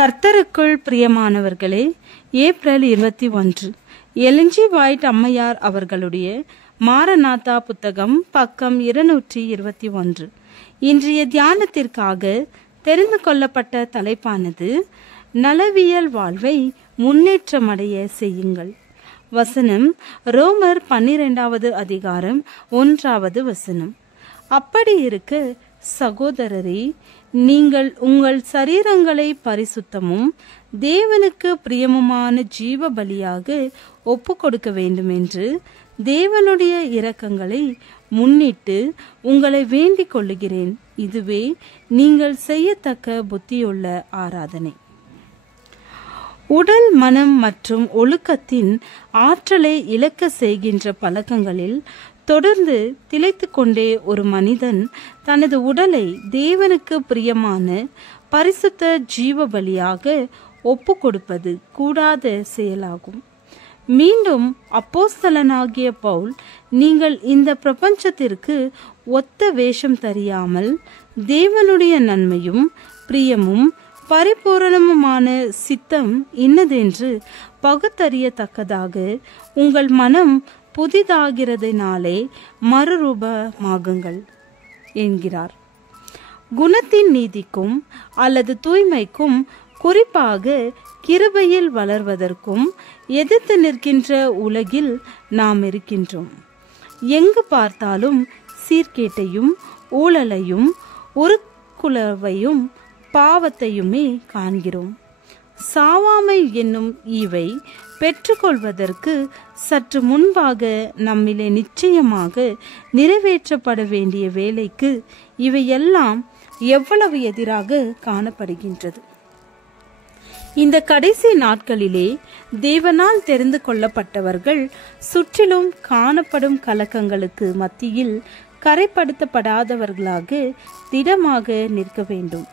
கர்த்தருக்குள் பிரியமானவர்களே, April 21 LN G white அம்மையார் அவர்களுடைய மாரநாதா புத்தகம், பக்கம் 221. இன்றைய தியானத்திற்காக தெரிந்து கொள்ளப்பட்ட தலைப்பானது நலவியல் வாழ்வை முன்னேற்றமடைய செய்யுங்கள். வசனம் ரோமர் 12வது அதிகாரம் 1வது வசனம். அப்படி இருக்க சகோதரரே, நீங்கள் உங்கள் சரீரங்களை பரிசுத்தமும் தேவனுக்கு பிரியமுமான ஜீவ பலியாக ஒப்பு கொடுக்க வேண்டும் என்று தேவனுடைய இரக்கங்களை முன்னிட்டு உங்களை வேண்டிக் கொள்ளுகிறேன். இதுவே நீங்கள் செய்யத்தக்க புத்தியுள்ள ஆராதனை. உடல், மனம் மற்றும் ஒழுக்கத்தின் ஆற்றலை இழக்க செய்கின்ற பழக்கங்களில் தொடர்ந்து திளைத்து கொண்டே ஒரு மனிதன் தனது உடலை தேவனுக்கு பிரியமான பரிசுத்த ஜீவ பலியாக ஒப்பு கொடுப்பது கூடாத செயலாகும். மீண்டும் அப்போஸ்தலனாகிய பவுல், நீங்கள் இந்த பிரபஞ்சத்திற்கு ஒத்த வேஷம் தெரியாமல் தேவனுடைய நன்மையும் பிரியமும் பரிபூரணமுமான சித்தம் இன்னதென்று பகுத்தறியத்தக்கதாக உங்கள் மனம் புதிதாகிறதினாலே மறுரூபமாகுங்கள் என்கிறார். குணத்தின் நீதிக்கும் அல்லது தூய்மைக்கும், குறிப்பாக கிருபையில் வளர்வதற்கும் எதிர்த்து நிற்கின்ற உலகில் நாம் இருக்கின்றோம். எங்கு பார்த்தாலும் சீர்கேட்டையும் ஊழலையும் உருக்குலைவையும் பாவத்தையுமே காண்கிறோம். சாவாமை என்னும் ஈவை பெற்றுக்கொள்வதற்கு சற்று முன்பாக நம்மிலே நிச்சயமாக நிறைவேற்றப்பட வேண்டிய வேலைக்கு இவையெல்லாம் எவ்வளவு எதிராக காணப்படுகின்றது. இந்த கடைசி நாட்களிலே தேவனால் தெரிந்து கொள்ளப்பட்டவர்கள் சுற்றிலும் காணப்படும் கலக்கங்களுக்கு மத்தியில் கரைப்படுத்தப்படாதவர்களாக திடமாக நிற்க வேண்டும்.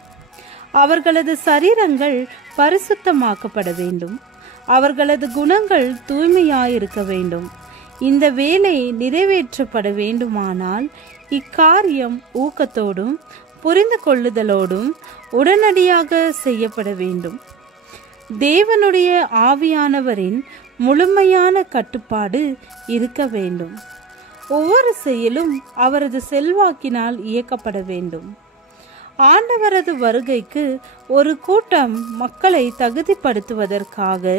அவர்களது சரீரங்கள் பரிசுத்தமாக்கப்பட வேண்டும். அவர்களது குணங்கள் தூய்மையாயிருக்க வேண்டும். இந்த வேலை நிறைவேற்றப்பட வேண்டுமானால் இக்காரியம் ஊக்கத்தோடும் புரிந்து கொள்ளுதலோடும் உடனடியாக செய்யப்பட வேண்டும். தேவனுடைய ஆவியானவரின் முழுமையான கட்டுப்பாடு இருக்க வேண்டும். ஒவ்வொரு செயலும் அவரது செல்வாக்கினால் இயக்கப்பட வேண்டும். ஆண்டவரது வருகைக்கு ஒரு கூட்டம் மக்களை தகுதிப்படுத்துவதற்காக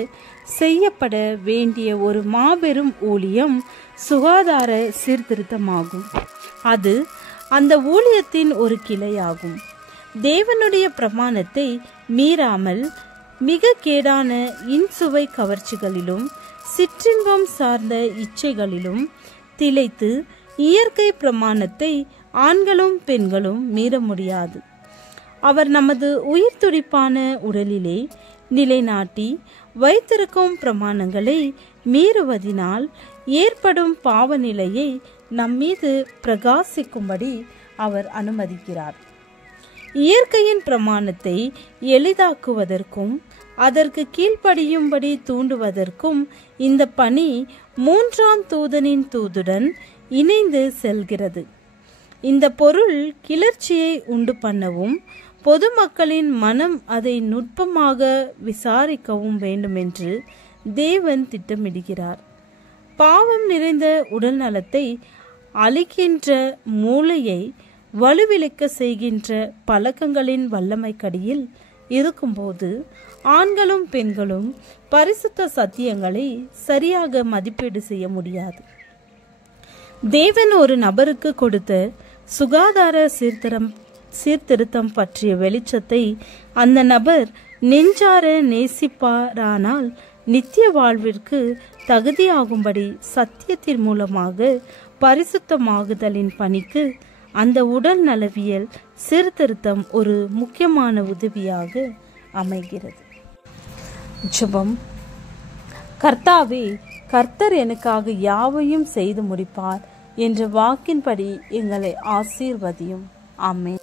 செய்யப்பட வேண்டிய ஒரு மாபெரும் ஊழியம் சுகாதார சீர்திருத்தமாகும். அது அந்த ஊழியத்தின் ஒரு கிளையாகும். தேவனுடைய பிரமாணத்தை மீறாமல் மிக கேடான இன்சுவை கவர்ச்சிகளிலும் சிற்றின்பம் சார்ந்த இச்சைகளிலும் திளைத்து இயற்கை பிரமாணத்தை ஆண்களும் பெண்களும் மீற முடியாது. அவர் நமது உயிர் துடிப்பான உடலிலே நிலைநாட்டி வைத்திருக்கும் பிரமாணங்களை மீறுவதினால் ஏற்படும் பாவ நிலையை நம்மீது பிரகாசிக்கும்படி அவர் அனுமதிக்கிறார். இயற்கையின் பிரமாணத்தை எளிதாக்குவதற்கும் அதற்கு கீழ்ப்படியும்படி தூண்டுவதற்கும் இந்த பணி 3ஆம் தூதனின் தூதுடன் இணைந்து செல்கிறது. இந்த பொருள் கிளர்ச்சியை உண்டு பண்ணவும் பொதுமக்களின் மனம் அதை நுட்பமாக விசாரிக்கவும் வேண்டும் என்று தேவன் திட்டமிடுகிறார். பாவம் நிறைந்த உடல் நலத்தை அழிக்கின்ற மூளையை வலுவிழக்க செய்கின்ற பழக்கங்களின் வல்லமைக்கடியில் இருக்கும்போது ஆண்களும் பெண்களும் பரிசுத்த சத்தியங்களை சரியாக மதிப்பீடு செய்ய முடியாது. தேவன் ஒரு நபருக்கு கொடுத்த சுகாதார சீர்திருத்தம் பற்றிய வெளிச்சத்தை அந்த நபர் நெஞ்சார நேசிப்பாரானால் நித்திய வாழ்விற்கு தகுதியாகும்படி சத்தியத்தின் மூலமாக பரிசுத்தமாகுதலின் பணிக்கு அந்த உடல் நலவியல் சீர்திருத்தம் ஒரு முக்கியமான உதவியாக அமைகிறது. ஜெபம். கர்த்தாவே, கர்த்தர் எனக்காக யாவையும் செய்து முடிப்பார் என்ற வாக்கின்படி எங்களை ஆசீர்வதியும். ஆமென்.